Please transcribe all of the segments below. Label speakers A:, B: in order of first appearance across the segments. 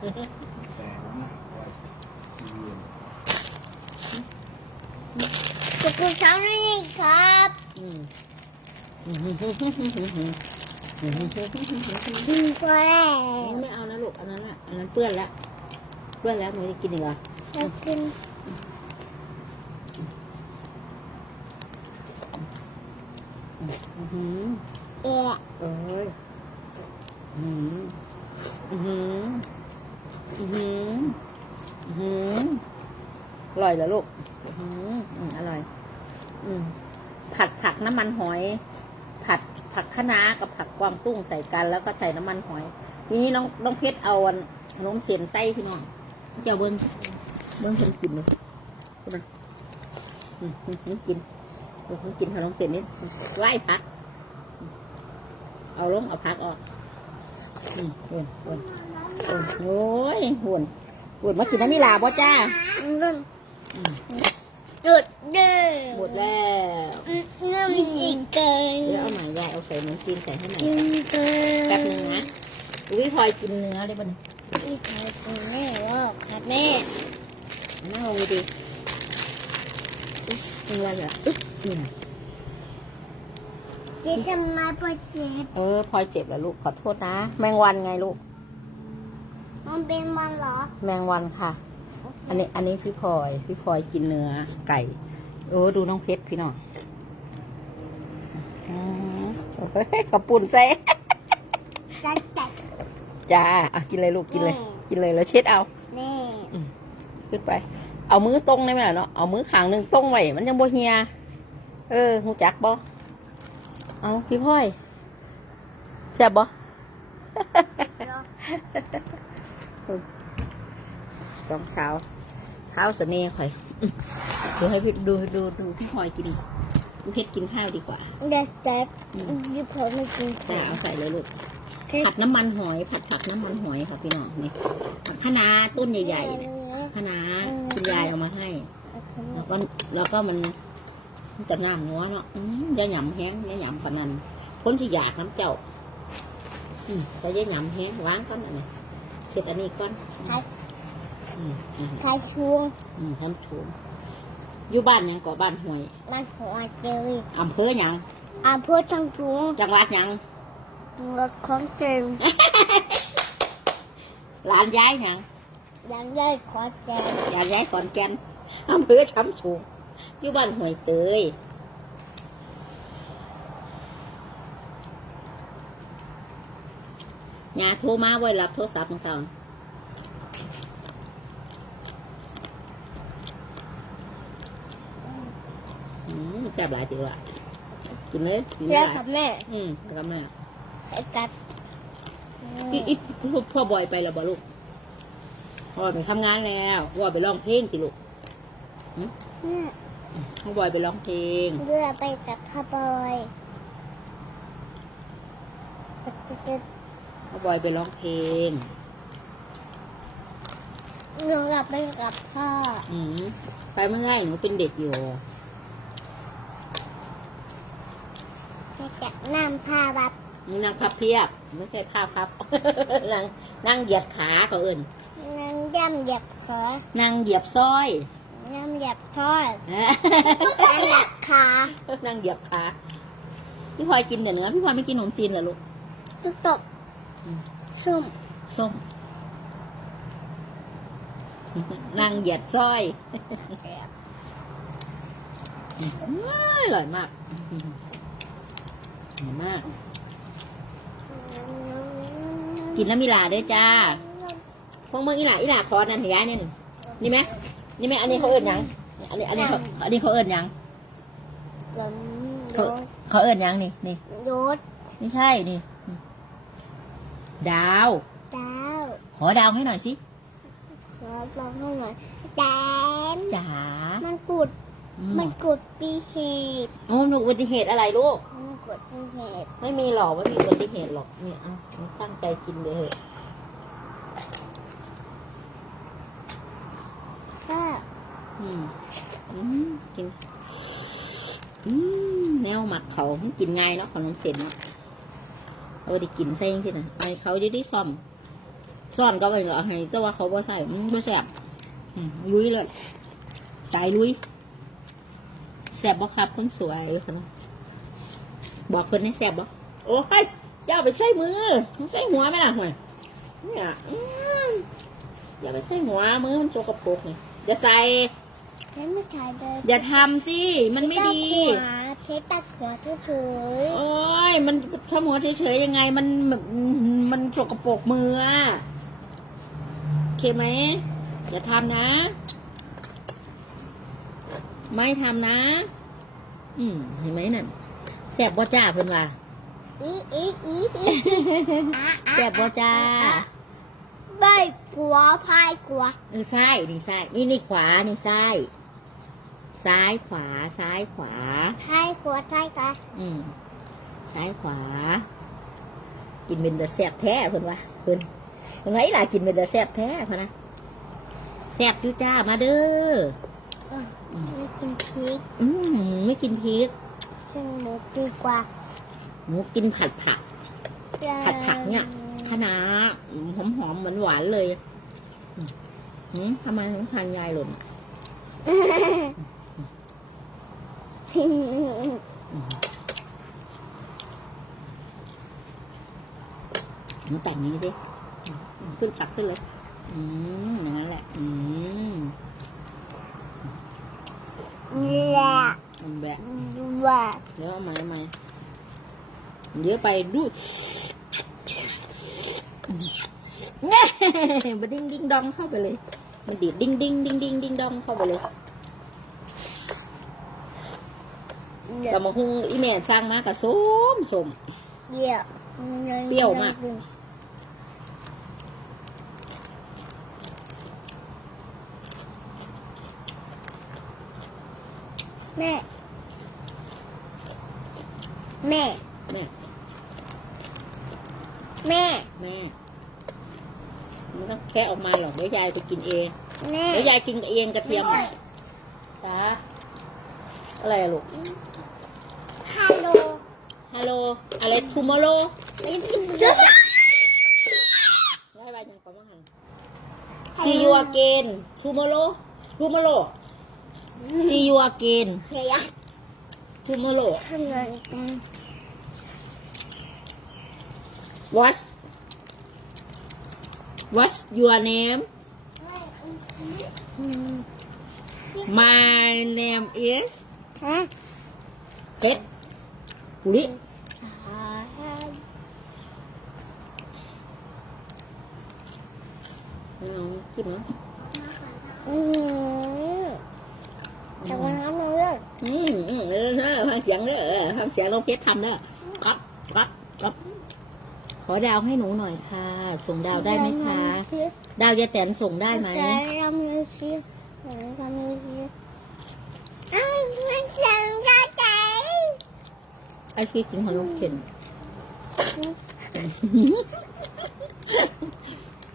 A: แต่นะว่าเรียน
B: ขอบคุณครับนี่ครับ
C: อืม
B: ดีกว่าแล้ว
C: ไม่เอานะลูกอันนั้นอะอันนั้นเปื้อนแล้วเปื้อนแล้วหนูจะกินอีกเหรอ
B: จะกิน
C: อือ หือ
B: เอะ
C: เอ้ยอือหืออือหืออือหืออือหืออร่อยเหรอลูกอือหืออืมอร่อย อืมผัดผักน้ำมันหอย ผัดผักคะน้ากับผักกวางตุ้งใส่กันแล้วก็ใส่น้ำมันหอย ทีนี้น้องน้องเพชรเอาอันขนมเสียนไส้พี่น้องเจ้าเบิ้งเบิ้งคนกินเลยอืมอืมอืมกินเดี๋ยวผมกินขนมเสียนนิดไล่พัก เอาลงเอาพักออกอืมหุ่นหุ่นหุ่นโอ้ยหุ่นหุ่นมากินน้ำมิลาบ่จ้า
B: รุ่น
C: อืม
B: จุดเด้อ
C: หมดแล้ว
B: น้ำอีกเกิน
C: เดี๋ยวเอาใหม่ยายเอาใส่หนูจีนใส่ให้หน่อย
B: กินเกิน
C: แป๊บหนึงนะอุ้ยพลอยกินเนื้อได้ป่ะเนี่ย
B: อีกใครกินแม่ว่าครับแม่
C: นั่งลงดีๆอุ๊ยเนื้อเหรออึ๊บนี่ นะ
B: จะทำไมพอเจ็บ
C: เออพลอยเจ็บแล้วลูกขอโทษนะ แมงวันไงลูก
B: มันเป็นมันเหรอ
C: แมงวันค่ะ อันนี้อันนี้พี่พลอย พี่พลอยกินเนื้อไก่โอ้ดูน้องเพชรพี่น้องอืมโอ้ยขอบปุ่นใส่
B: จัดจัด
C: จ้าอะกินเลยลูกกินเลย
B: แม่
C: กินเลยแล้วเช็ดเอา
B: แม่
C: ขึ้นไป เอามือตรงได้ไหมล่ะเนาะ เอามือขางหนึ่งตรงไว้มันยังบ่เฮีย เออหูจักบ่ เอาพี่พลอยแซ่บบ่สองสาวเท้าเสน่ห์ข่อยอื้อดูให้พี่ดูดูดูพี่พลอยกินพี่เพชรกินข้าวดีกว่า
B: เด็กจัด
C: อืม
B: ยี่พอไม่กิน
C: จ้าเอาใส่เลยลูก
B: แค่
C: ผัดน้ำมันหอยผัดผักน้ำมันหอยค่ะพี่น้องนี่ผักคะน้าต้นใหญ่ๆเนี่ยคะน้าคุณยายเอามาให้ แล้วก็แล้วก็มัน มันจะน้ำงัวเนาะอืมอย่าหยำแห้งอย่าหยำปานนันคนที่อยากน้ำเจ้าอืมแต่อย่าหยำแห้งวางก้อนอันนี้เสร็จอันนี้ก้อนอืมอืม
B: ใครช่วง
C: อืมทำถูกอยู่บ้านหยังก่อบ้านห้วย
B: มันหัวเจอ
C: อำเภอหยัง
B: อาพูดทั้งช่วง
C: จังหวัดหยัง
B: รถของเต็ม
C: หลานย้ายหยัง
B: ยังได้ขอแจง
C: หลานย้ายขอนแก่นอำเภอช้ำสูง อยู่บ้านห้วยเตยยาโทรมาไว้รับโทรศัพท์ของสาวอืมแซ่บหลายจริงว่ะกินเลยกินเล
B: แล้
C: ยว
B: กับแม่
C: อืมแล้วก็แม่
B: ไอ้กัด
C: อีอีพ่อบอยไปแล้วบ่ลูกพ่อไปทำงานแล้วพ่อไปร้องเพลงสิลูก
B: แม่
C: พ่อบอยไปร้องเพลง
B: เรือไปกับพ่อบอยจะจะ
C: พ่อบอยไปร้องเพลง
B: หนูกลับไปกับพ่อ
C: อืมไปไม่ได้หนูเป็นเด็กอยู่
B: จะจะนั่งผ้าบับ
C: นี่นั่งพับเพียบ ไม่ใช่ผ้าพับ นั่งนั่งเหยียดขาเขาเอิ่น
B: นั่งย่ำเหยียบขอ
C: นั่งเหยียบสร้อย
B: ย่ำเหยียบพ่อ
C: เอ้ย
B: นั่งเหยียบขา
C: นั่งเหยียบขาพี่พลอยกินแต่เนื้อพี่พลอยไม่กินขนมจีนเหรอลูก
B: ตุ๊กตก
C: อืม
B: ส้ม
C: ส้มนั่งเหยียดสร้อยอร่อยมากอร่อยมาก กินน้ำมิลาด้วยจ้าพวกเมืองอีหลาอีหลาคอนันทยายเนี่ยหนึ่งนี่ไหม นี่ไหมอันนี้เขาเอิญยัง อันนี้อันนี้เขาอันนี้เขาเอิญยัง
B: ลมโย
C: เขาเขาเอิญยังนี่นี่
B: โยด
C: ไม่ใช่นี่ ดาว
B: ดาว
C: ขอดาวให้หน่อยสิ
B: ขอลองให้หน่อยแดน
C: จ๋า
B: มันกุด
C: อื
B: มันกุดปีเหตุ
C: โอ้หนูอุบัติเหตุอะไรลูก
B: มันกุดปีเหตุ
C: ไม่มีหรอกไม่มีอุบัติเหตุหรอกเนี่ยเอาเอาตั้งใจกินเลยเถอะ อืมกินอืมแนวหมักเขามันกินง่ายเนาะขนมเส้นเนาะเอาได้กินใส่ยังสินะไอ้เขาได้ได้ซ่อมซ่อนก็ไปก็เอให้เจ้าว่าเขาบ่ใส่มันบ่แซ่บลุยเลยสายลุยแซ่บบ่ครับคนสวยบอกคนให้แซ่บบ่โอ้ยอย่าไปใส่มือใส่หัวไหมล่ะห่วยเนี่ยอย่าไปใส่หัวมือมันโจกระปรกเนี่ยอย่าใส่
B: แล้วไม่ถ่ายเลย
C: อย่าทำสิ มันไม่ดี
B: เพชรตะขวเพชรตะขวเฉย
C: โอ้ย มันทำหัวเฉยๆยังไง มันแบบมันสกปรกมืออะโอเคไหม อย่าทำนะ ไม่ทำนะ อืมเห็นไหมนั่นแสบบ่จ้าเพิ่นว่า
B: ๆอีอีอีอีอะ
C: แสบบ่จ้า
B: ใบกลัวพายกลัว
C: เออซ้ายนี่ซ้ายนี่นี่ขวา นี่ซ้าย ซ้ายขวาซ้ายขวา
B: พายกลัวพายกัน
C: อืมซ้ายขวา กินเป็นแต่แซ่บแท้เพิ่นว่าเพิ่นเพิ่นว่าอีหล่ะกินเป็นแต่แซ่บแท้พะนะแซ่บจุจ้ามาเด้อ
B: ไม่กินพริก
C: อืมไม่กินพริก
B: ซึ่งหมูดีกว่า
C: หมูกินผัดผัก ผัดผักเนี่ยคะน้าหอมหอมหวานหวานๆเลยอืมอืมทำไมถึงทานยายหล่นอืม หนูแต่งนี้สิอืมขึ้นตักขึ้นเลย อืมอย่างนั้นแหละ อืม
B: นี่แหละ
C: มันแบะ
B: ว่า
C: เดี๋ยวเอาใหม่เอาใหม่เยอะไปดูเนี่ยมันดิ้งดิ้งดองเข้าไปเลย มันดีดดิ้งดิ้งดิ้งดิ้งดิ้งดองเข้าไปเลย
B: เดี๋ย
C: แต่
B: ว
C: มาหุงอีเมลสร้างมากกับส้มส้ม
B: เดี๋ยว
C: เปรี้ยวมาก
B: แม่ แม่
C: แม่
B: แม่
C: แม่ มันต้องแค่ออกมาหรอกเดี๋ยวยายไปกินเอง
B: แม่
C: เดี๋ยวยายกินเองกระเทียมอะจ้าอะไรอะลูก
B: ฮัลโหล
C: ฮัลโหลอะไรทูมอโร
B: ไม่กินเสื้อ
C: ได้ไปยังประมาณ See you again tomorrow tomorrow See you again
B: เฮีย
C: tomorrow
B: ทำงานกัน
C: What What's your name
B: อืม
C: My name is
B: ฮะ
C: เพชรปุริ
B: อ่า
C: ไม่เอาขึ้นเนาะ
B: อืมทำงานกันเลย
C: อืมอืมเออเออฟังเสียงเด้อเออฟังเสียงน้องเพชรทำเด้อก๊อบก๊อบก๊อบขอดาวให้หนูหน่อยค่ะ ส่งดาวได้ไหมคะ ดาวยายแตนส่งได้ไหม
B: แต่เราไม่เชื่อเราไม่เชื่ออ้าวมันจังได้ใจ
C: ไอ้พี่กินขนมเข็น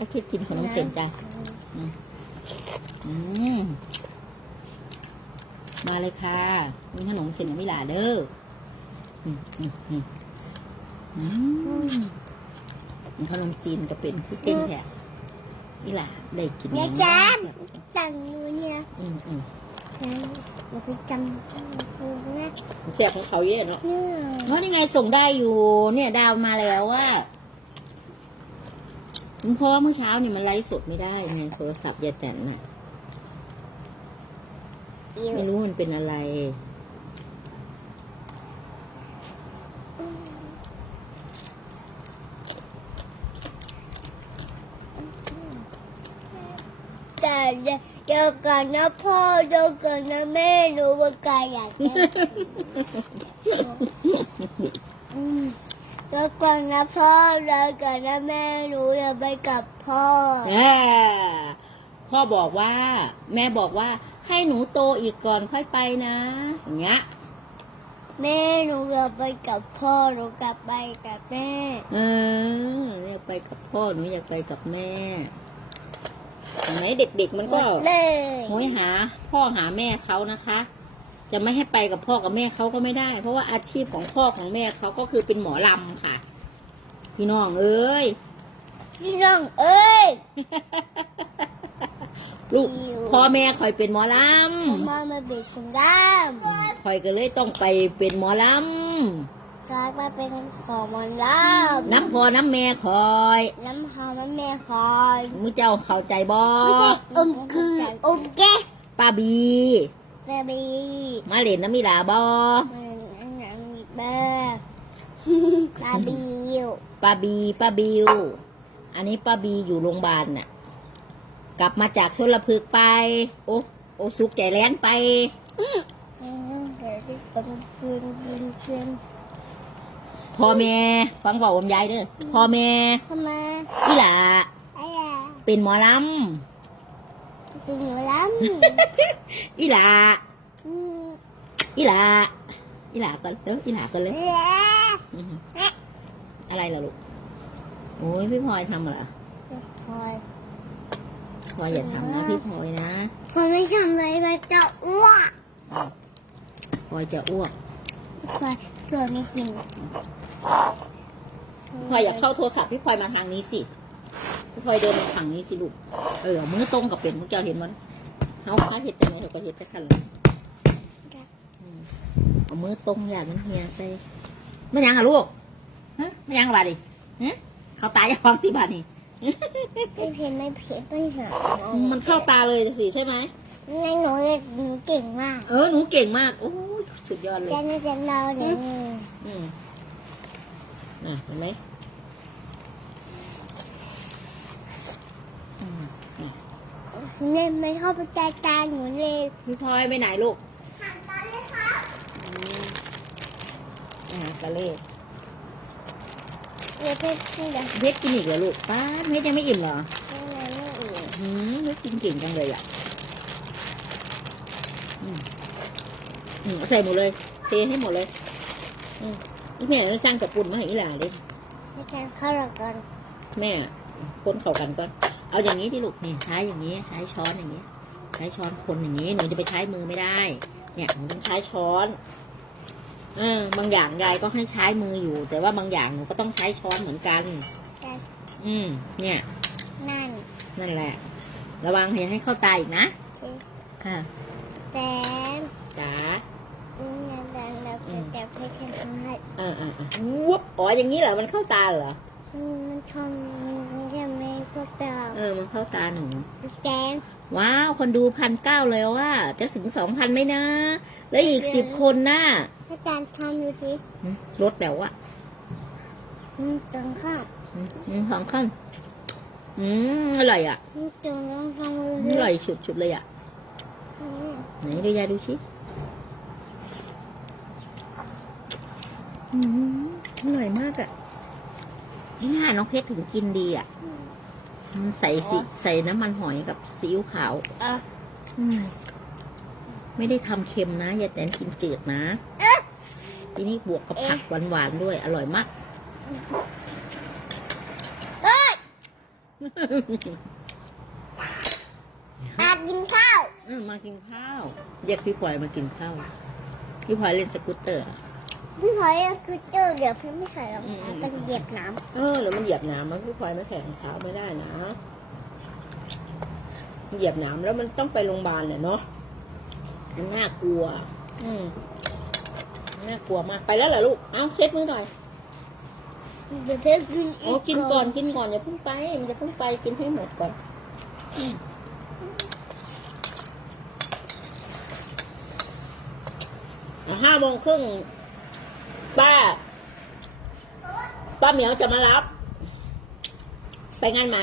C: ไอ้พี่กินขนมเส้นจ้ะมาเลยค่ะมีขนมเส้นกับมิลาเด้ออืมอืมอืมอืมมีขนมจีนก็เป็นคือเป็นแท้มิลาได้กิน
B: อย่า
C: ห
B: จั
C: ยัง
B: จังมือเนี่ย
C: อืมอืม
B: อย่าไปจำจังมือนะ
C: แซ่ของเขาเยอะเนาะ
B: เนี่ย
C: ว่านี่ไงส่งได้อยู่ เนี่ยดาวมาแล้วว่า เพราะว่าเมื่อเช้าเนี่ยมันไลฟ์สดไม่ได้ไงโทรศัพท์ยายแตนน่ะ ไม่รู้มันเป็นอะไร
B: แต่เดี๋ยวก่อนนะพ่อเดี๋ยวก่อนนะแม่หนูว่าไกลอยากได้ อืมเดี๋ยวก่อนนะพ่อเดี๋ยวก่อนนะแม่หนูอยากไปกับพ่อ
C: แหมพ่อบอกว่า แม่บอกว่า ให้หนูโตอีกก่อนค่อยไปนะอย่างเงี้ย
B: แม่หนูอยากไปกับพ่อหนูกลับไปกับแม่
C: เอออยากไปกับพ่อหนูอยากไปกับแม่เห็นไหมเด็กๆมันก็
B: เลย
C: โหยหา พ่อหาแม่เขานะคะ จะไม่ให้ไปกับพ่อกับแม่เขาก็ไม่ได้ เพราะว่าอาชีพของพ่อของแม่เขาก็คือเป็นหมอลำค่ะ พี่น้องเอ้ย
B: พี่น้องเอ้ย
C: ลูก
B: อิ๋ว
C: พ่อแม่คอยเป็นหมอล
B: มามาเบ็ดคุณดำ
C: คอยก็เลยต้องไปเป็นหมอลำ
B: ชายมาเป็นของมันลำ
C: น้ำพ่อน้ำแม่คอยำ
B: น้ำหอมน้ำแม่คอย
C: มือเจ้าเข้าใจบอ
B: ไม่ใช่อมคืออมแกะ
C: ป้าบี
B: เบบี
C: มาเล่นน้ำมีลาบอ
B: มันอันนั้นเบอร์บาบิว
C: ป้าบีป้าบิว อันนี้ป้าบีอยู่โรงพยาบาลน่ะ กลับมาจากชลพฤกษ์ไป โอ้โอ้สุกใจแล้นไป
B: เดี๋ยวที่เป็นคืนกินคืน
C: พ่อแม่ฟังบอกผมยายเด้อพ่อแม่
B: ทำไม
C: อีหลา
B: ไอ้ยา
C: เป็นหมอล
B: เป็นหนูล้ำ
C: อีหลาำ
B: อืม
C: อีหลาอีหลาก่อนเด้ออีหลาก่อนเลย
B: เอ๊ะ
C: อื้อหืออะไรล่ะลูกโอ้ยพี่พลอยทำเหรอ
B: คอย
C: พลอยอย่าทำนะพี่พลอยนะ
B: คอยไม่ทำอะไรมันจะอ้วก
C: พลอยจะอ้วก
B: คอยชวนไม่กิน
C: พลอยอยากเข้าโทรศัพท์พี่พลอยมาทางนี้สิพี่พลอยเดินมาทางนี้สิลูก เออมือตรงกับเป็นมือเจ้าเห็นมันเฮาค้าเห็ดจังไงเขาก็เห็ดจังกันเลยอืมเอามือตรงอย่ามันเฮียใส่ไม่ยังอะลูกฮะไม่ยังอะบาดดิฮะเขาตายจะฟังที่บาดนี่
B: ไม่เผ็ดไม่เผ็ดไม่หา
C: มันเข้าตาเลยสิใช่ไหม
B: ในหนูเนี่ยหนูเก่งมาก
C: เออหนูเก่งมากโอ้ยสุดยอดเลย
B: แกนี่จะเราเนี่ย
C: อืมอะเห็นไหมอืมอะ
B: เล่นไม่เข้าไปใจตาหนูเลย
C: พี่พลอยไปไหนลูกอืมอะกะเล่
B: เดี๋ยวเพชรนี่เดี๋ยว
C: เพชรกินอีกเหรอลูกป้าเพชรยังไม่อิ่มเหรอ
B: ไม่ไม่อีก
C: อืมเพชรกินเก่งจังเลยอะอืมอืมเอาใส่หมดเลยเทให้หมดเลยอืมนี่แม่เราสร้างกับปุ่นมาให้อีหลาเลย
B: ไม่ใช่เข้าหรอกก่อน
C: แม่คนเข้ากันก่อน เอาอย่างนี้ที่ลูกนี่ใช้อย่างนี้ใช้ช้อนอย่างนี้ ใช้ช้อนคนอย่างนี้หนูจะไปใช้มือไม่ได้ เนี่ยหนูต้องใช้ช้อนอ่าบางอย่างยายก็ให้ใช้มืออยู่ แต่ว่าบางอย่างหนูก็ต้องใช้ช้อนเหมือนกัน
B: แต่
C: อืมเนี่ย
B: นั่น
C: นั่นแหละ ระวังอย่าให้เข้าตาอีกนะ
B: คือ
C: ค่ะ
B: แต่
C: จ๋า
B: เนี่ยแต่เราจะเพชรทำให้
C: อ่าอ่าอ่าวุบอ๋ออย่างนี้เหรอมันเข้าตาเหรอ
B: มันทำ มันจะไม่ก็เปล่า
C: เออมันเข้าตาหนู
B: แต่
C: ว้าว คนดูพันเก้าเลยว่า จะถึงสองพันไหมนะ แล้วอีกสิบคนน่ะ
B: ถ้าการทำดูสิ
C: หืมลดแล้วอะ
B: มันตรงข้าม
C: อืมอืมสองขั้นอืมอร่อยอะ
B: มันตรงต้องทำดู
C: อ
B: สิ
C: ร่อยสุดๆเลยอะไหนดูยายดูชิอืมอร่อยมากอะนี่ค่ะน้องเพชรถึงกินดีอะ มันใส่สิใส่น้ำมันหอยกับซีอิ๊วขาว
B: อะ
C: อืมไม่ได้ทำเค็มนะยายแตนกินจืดนะ ทีนี้บวกกับผักหวานๆด้วย อร่อยมาก
B: เอ้ยอากินข้าว
C: อืมมากินข้าวเรียกพี่พลอยมากินข้าว พี่พลอยเล่นสกูตเตอร์
B: พี่พลอยคือเจอเดี๋ยวพี่ไม่ใส่รอง
C: อืม
B: เท้าก็เหยียบน้
C: เออหรือมันเหยียบน้ำมันพี่พลอยไม่แข็งเท้าไม่ได้นะเหยียบน้ำแล้วมันต้องไปโรงพยาบาลเนี่ยเนาะมันน่ากลัว อืมน่ากลัวมากไปแล้วเหรอลูกเอาเช็ดมือหน่อยำ
B: เดี๋ยวพี่กินอี
C: โอ้
B: ก
C: กินก่อนกินก่อนอย่าเพิ่งไปมันจะเพิ่งไปกินให้หมดก่อนอืมอะห้าโมงครึ่ง ป้า ป้าเหมียวจะมารับ ไปงานไหม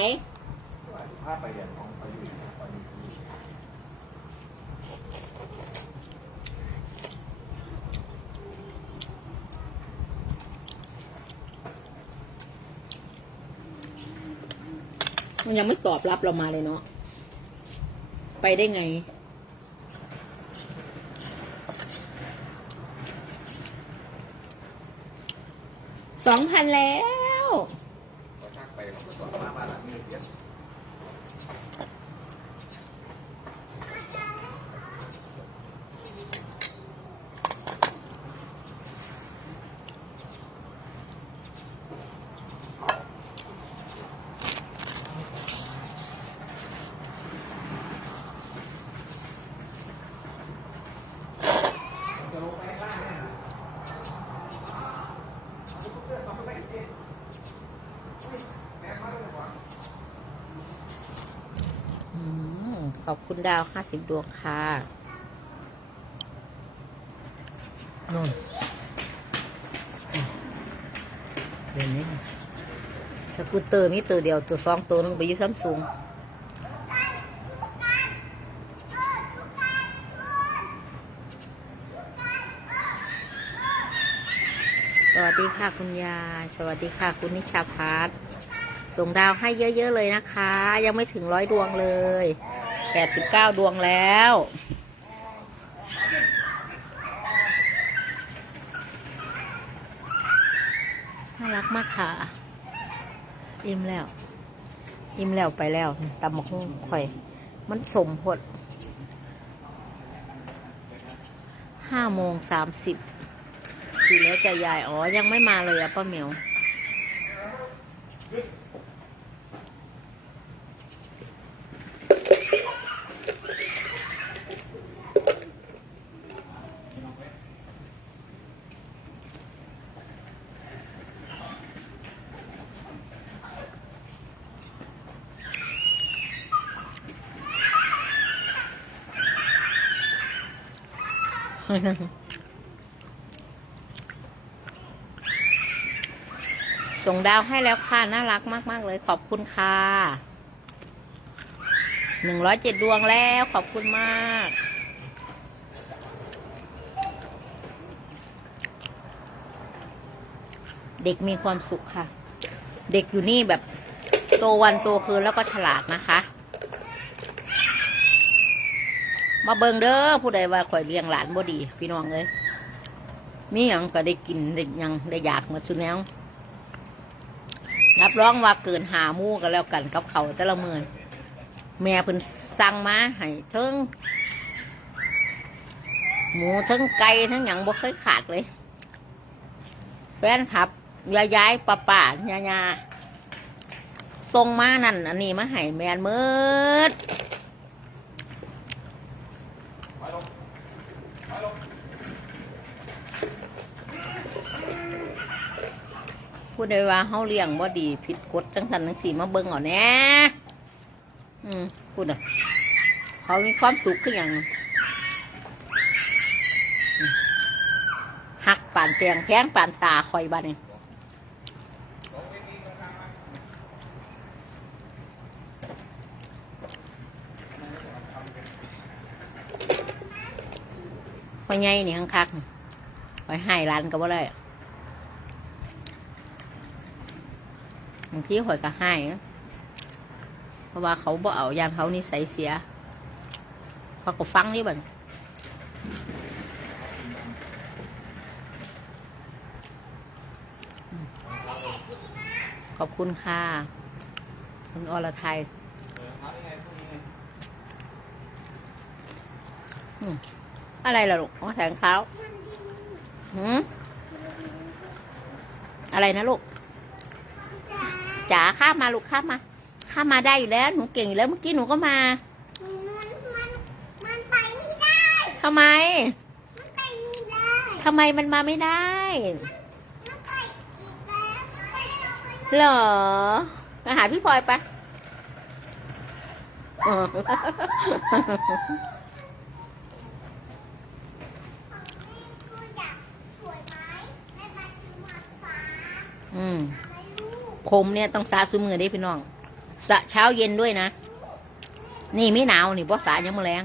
C: มันยังไม่ตอบรับเรามาเลยเนาะไปได้ไง สองพันแล้ว
A: ก็ทักไปเขาก็ตอบว่าบ้านหลังนี้เรียน
C: อ ข อบคุณดาวห้าสิบดวงค่ะนู่นอืมเดี๋ยวนี้สกูตเตอร์มีตัวเดียวตัวสองตัวนึงไปอยุ่ซัมซุงสวัสดีค่ะคุณยาย สวัสดีค่ะคุณนิชาพัฒน์ส่งดาวให้เยอะ ๆ เลยนะคะ ยังไม่ถึงร้อยดวงเลย แปดสิบเก้าดวงแล้ว น่ารักมากค่ะ อิ่มแล้ว อิ่มแล้วไปแล้วตำมะฮุ่งข่อย มันสมพดห้าโมงสามสิบสี่แล้วจะยาย อ๋อ ยังไม่มาเลยอะป้าเหมียว ส่งดาวให้แล้วค่ะ น่ารักมาก ๆ เลยขอบคุณค่ะหนึ่งร้อยเจ็ดดวงแล้วขอบคุณมากเด็กมีความสุขค่ะ เด็กอยู่นี่แบบโตวันโตคืนแล้วก็ฉลาดนะคะ มาเบิงเด้อผู้ใดว่าข่อยเลี้ยงหลานบ่ดี พี่น้องเอ้ยมีหยังก็ได้กินได้ยังได้อยากมาสุดแล้วรับรองว่าเกินหามู่กันแล้วกันกับเขาแต่ละเมือแม่เพิ่นสั่งมาให้ทั้งหมูทั้งไก่ทั้งหยังบ่เคยขาดเลย แฟนครับยายยายป้าป้ายายาส่งมานั่นอันนี้มาให้แมนเมิด พูดได้ว่าเฮาเลี้ยงบ่ดีผิดกฎจังสันจังสีมาเบิ่งเอาแน่อืมพูดอะเขามีความสุขคืออย่างหักป่านเตียงแพงป่านตาคอยบ้านนี่พ่อใหญ่นี่ข้างๆคอยให้ร้านก็บ่ได้างทีข่อยก็ให้เพราะว่าเขาบ่เอายานเขานี่ใส่เสียเขาก็ฟังนี่บันขอบคุณค่ะ คุณอรไทยอะไรล่ะลูกอ๋อแถงเขาหืมอะไรนะลูก จ๋าข้ามมาลูกข้ามมาข้ามมาได้อยู่แล้ว หนูเก่งอยู่แล้วเมื่อกี้หนูก็มา
B: มันมันมันไปไม่ได้
C: ทำไม
B: มันไปไม่ได้
C: ทำไมมันมาไม่ได้
B: มันไปอีกแล้วไปเอาไป
C: เหรอไปหาพี่พลอยไปเออ
B: ดูอยากสวยไหมแม่มาซื้อมาฟ้า
C: อืม
B: ไม่รู้
C: ผมเนี่ยต้องสาสุมือได้พี่น้องสะเช้าเย็นด้วยนะ นี่ไม่หนาวนี่บ่สายังมือแรง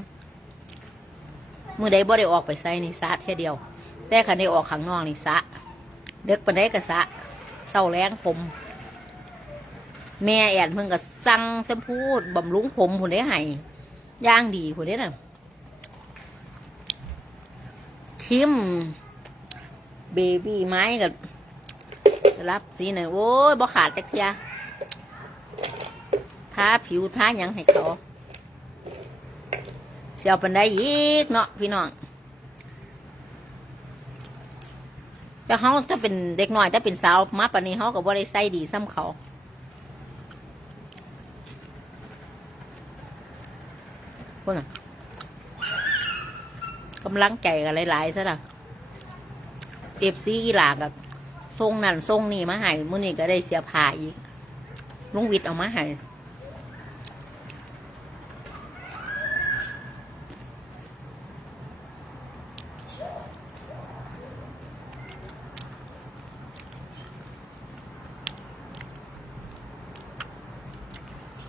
C: มือใดบ่ได้ออกไปใส่นี่สาเท่ยเดียว แต่คันได้ออกข้างนอกนี่สะเด็กปันได้ก็สะเศร้าแรงผม แม่แอนเพิ่งก็สั่งแชมพูบำรุงผมผุนได้ให้ย่างดีผุนได้น่ะคิมเบบี้ไม้กับ รับสีหน่อยโอ้ยบ่ขาดจักเทียทาผิวทาหยังให้เขาเสียวปันได้อีกเนาะพี่น้องแต่เขาจะเป็นเด็กน้อยแต่เป็นสาวมาปานนี้เขาก็บ่ได้ใส่ดีซ้ำเขาพวกน่ะกำลังใจกันหลายๆซะละเอฟซีอีหลากับ ทรงนั่นทรงนี่มาให้มื้อนี้ก็ได้เสียผ้าอีกลุงวิทย์เอามาให้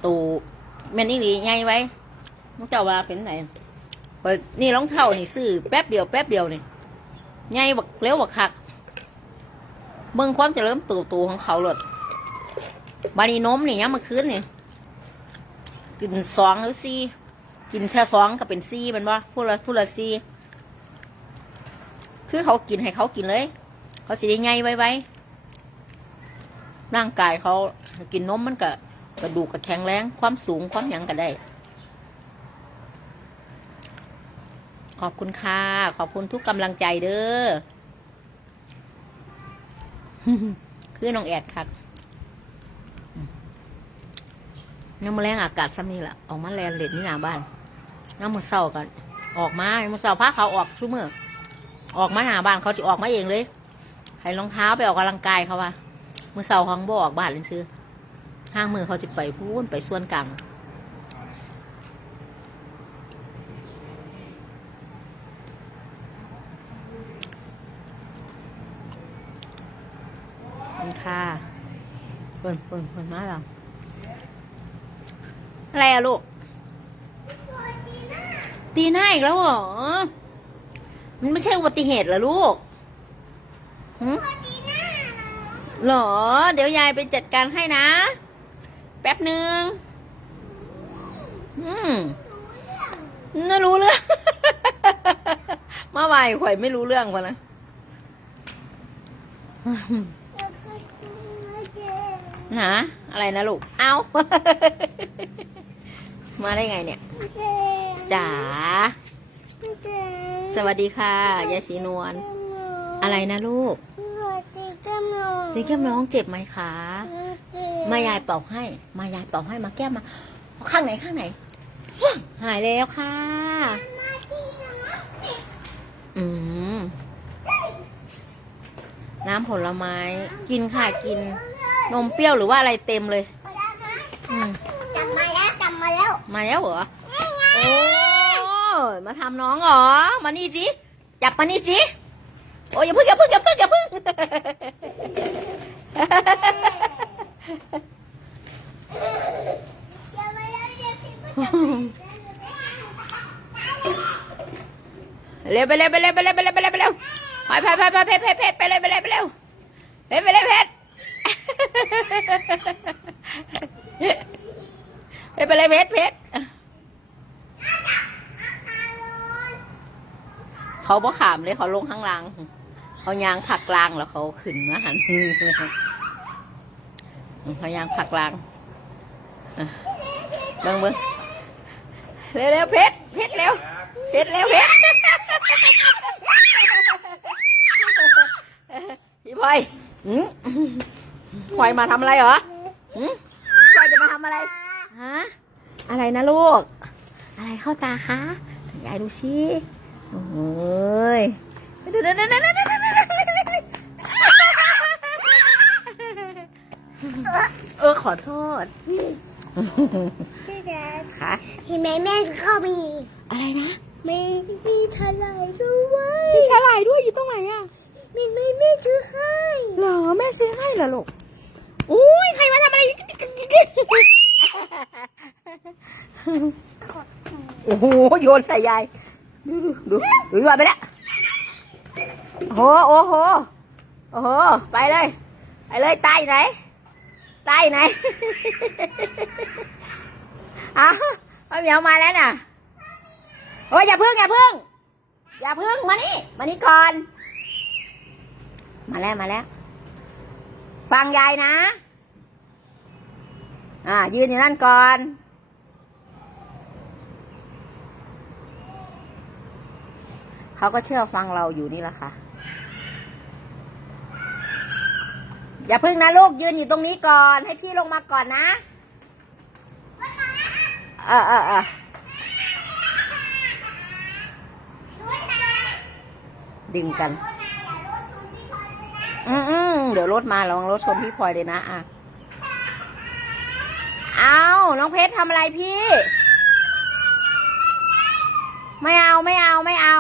C: ตูเมนี่ลีใหไว้มึงเจ้าว่าเป็นไหนนี่รองเท้านี่ซื้อแป๊บเดียวแป๊บเดียวนี่ใหญ่บักเร็วบักคัก เบิ่งความจะเริ่มตูตูของเขาเลยบานีนมนี่ยังมาคืนนี่กินสองหรือสี่กินแค่สองก็เป็นสี่มันว่าพูดละพูดละสี่คือเขากินให้เขากินเลย เขาสิได้ไงไว้ไว้ร่างกายเขากินนมมันก็กระดูกก็แข็งแรง ความสูงความหยังก็ได้ ขอบคุณค่ะ ขอบคุณทุกกำลังใจเด้อ คือน้องแอดครับน้ำมะแรงอากาศซ้ำนี่แหละออกมาแลนเล็ดนี่หน้าบ้านน้ำมือเศร้ากัน ออกมามือเศร้าพาเขาออกชุ่มือออกมาหน้าบ้านเขาจะออกมาเองเลยให้รองเท้าไปออกกำลังกายเขาว่ามือเศร้าเขาบ่ออกบ้านเลยซื้อห้างมือเขาจะไปพูนไปส่วนกลาง ค่ะเปิ่นเปิ่นเปิ่นมาแล้วอะไรอะลูกตีหน้าอีกแล้วเหรอ มันไม่ใช่อุบัติเหตุเหรอลูกหืมเหรอ เดี๋ยวยายไปจัดการให้นะ แป๊บหนึ่งอืมน่ารู้เรื่องมาไหวข่อยไม่รู้เรื่องกว่านะ นะอะไรนะลูก เอา มาได้ไงเนี่ย จ๋า สวัสดีค่ะ ยายสีนวล อะไรนะลูกตีแก้มน้องเจ็บไหมคะ มายายเป่าให้ มายายเป่าให้มาแก้มมา ข้างไหนข้างไหน หายแล้วค่ะ อืม น้ำผลไม้ กินค่ะกิน นมเปรี้ยวหรือว่าอะไรเต็มเลย อืม
B: จับมาแล้วจับมาแล้ว
C: มาแล้วเหรอ โอ้ยมาทำน้องเหรอ มานี่จิจับมานี่จิโอ้ยอย่าพึ่งอย่าพึ่งอย่าพึ่งอย่าพึ่ง
B: จับมาแล้วเดี๋ยวพี่ก็จับมา
C: เร็วไปเร็วไปเร็วไปเร็วไปเร็วไปเร็วไปเร็วไปไปไปไปเพชรเพชรเพชรไปเร็วไปเร็วไปเร็วเพชรไปเร็วเพชร เพชรไปเร็วเพชรเพชรเขาบ่ขามเลยเขาลงข้างล่างเขายางผักลางแล้วเขาขึ้นมาหันเขายางผักลางเบิ้งเบิ้งเร็วเร็วเพชรเพชรเร็วเพชรเร็วเพชรพี่พลอย หืมพลอยมาทำอะไรเหรอหืมพลอยจะมาทำอะไร ฮะ อะไรนะลูก อะไรเข้าตาคะยายดูชิโอ้ยเดี๋ยวเดี๋ยวเดี๋ยวเดี๋ยวเดี๋ยวเดี๋ยวเดี๋ยวเออขอโทษ
B: พี่แดด
C: ค่ะ
B: เห็นไหมแม่ก็มี
C: อะไรนะ
B: ไม่มีทลายด้วย
C: มีฉลายด้วยอยู่ตรงไหนอะ
B: มีไม่ไม่ซื้อให้
C: เหรอแม่ซื้อให้เหรอลูกอุ้ยใครมาทำอะไรโอ้โหโยนใส่ยายดูดูดูดูไปแล้วโอ้โหโอ้โหโอ้โหไปเลยไปเลยใต้ไหนใต้ไหนอ้าวป้าเหมียวมาแล้วน่ะโอ้ยอย่าพึ่งอย่าพึ่งอย่าพึ่งมานี่มานี่ก่อน มาแล้วมาแล้ว ฟังยายนะ อ่า ยืนอยู่นั่นก่อนเขาก็เชื่อฟังเราอยู่นี่แหละค่ะ อย่าพึ่งนะลูกยืนอยู่ตรงนี้ก่อน ให้พี่ลงมาก่อนนะเออเออเออดึงกัน อืมเดี๋ยวรถมาระวังรถชนพี่พลอยเลยนะอะเอาน้องเพชรทำอะไรพี่ ไม่เอาไม่เอาไม่เอา